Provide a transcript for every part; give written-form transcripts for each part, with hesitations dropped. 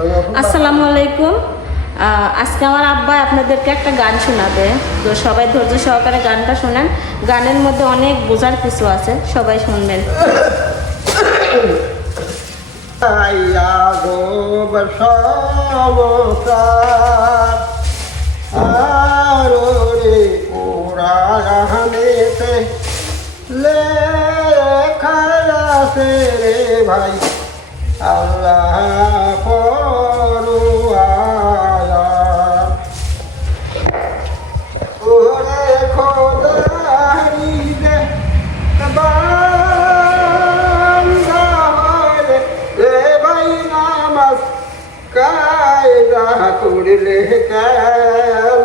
আসসালামু আলাইকুম। আজকে আমার আব্বা আপনাদেরকে একটা গান শোনাবে, তো সবাই ধৈর্য সহকারে গানটা শোনেন। গানের মধ্যে অনেক বোঝার কিছু আছে, সবাই শুনবেন। ভাই আল্লাহ পরোয়া ওরে খোদারি দে বান্দা হলে রে ভাই নামাজ কায়দা করলে কেন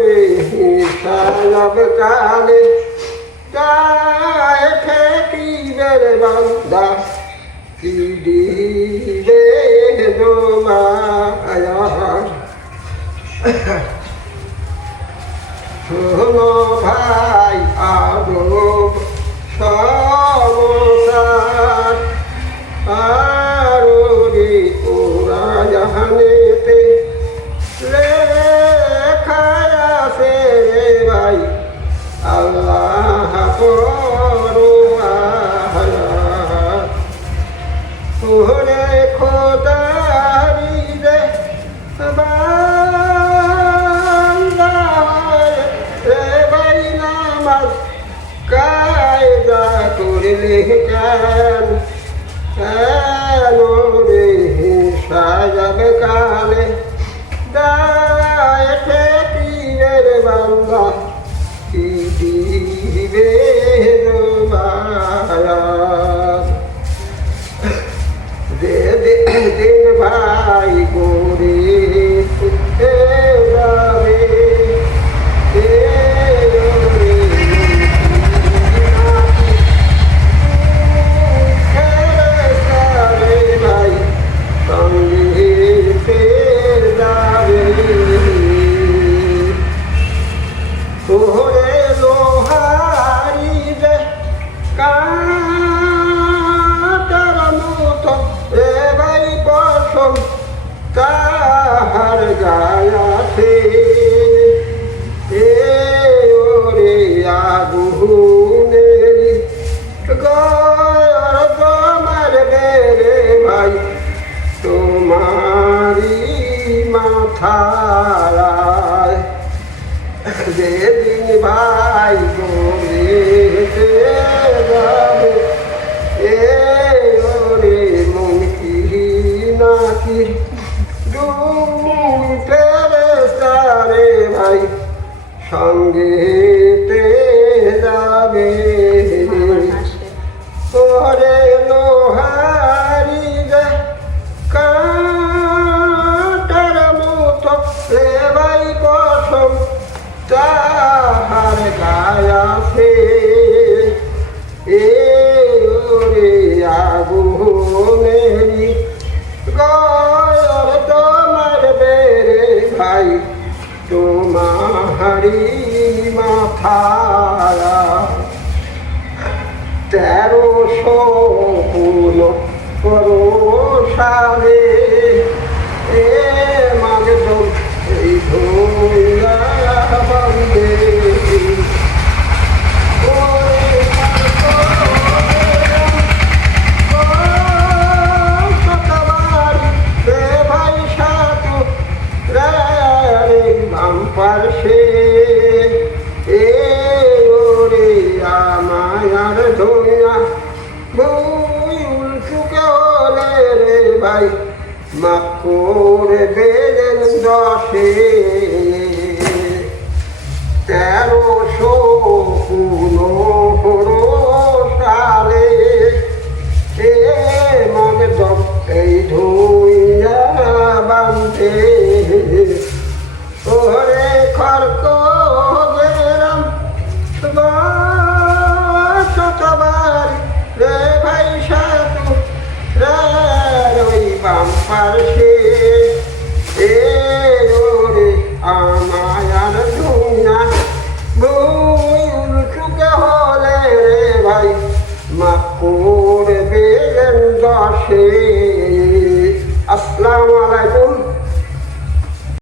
রে হিসাব কালে গায়ে ঠেকিবের বান্দা কি দিবে মায়া শোনো ভাই আদব সমসার আরো রে ওরা জাহানেতে লেখা আছে রে ভাই আল্লাহ পরোয়া ওরে খোদারি দে বান্দা রে ভাই নামাজ কায়দা করলে কেন রে সাজাব কালে দায় ঠেকিবের বান্দা কি দিবে মায়া দিন ভাই করে যাবে ভাই সঙ্গে যাবে ওরে লোহারি রে কাটার মতো রে ভাই পশম তাহার গায়াতে ওরে আগুনেরি গয়র তোমার বেরে ভাই তোমারি মাথায় যেদিন ভাই গড়েতে যাবে ওরে মন কি নাকি দুই ফেরেশতারে ভাই সঙ্গেতে যাবে ওরে লোহারি রে কাটার মতো রে ভাই পশম তাহার গায়াছে ওরে আগুনেরি গয়র তোমার বেরে ভাই তোমারি মাথায় 1315 সালে মাঝে এই ধোয়া বন্দে ভাই সাধু পার্শ্বে ওরে আমায়ার ধোয়া বই উল্টুকে হলে রে ভাই মাফ করে বেলেন 1315 সালে মনে এই ধুইয়া বান্ধে ওরে খর্ক গেলাম শতবার রে ভাই সাধু রে ওই বাম পার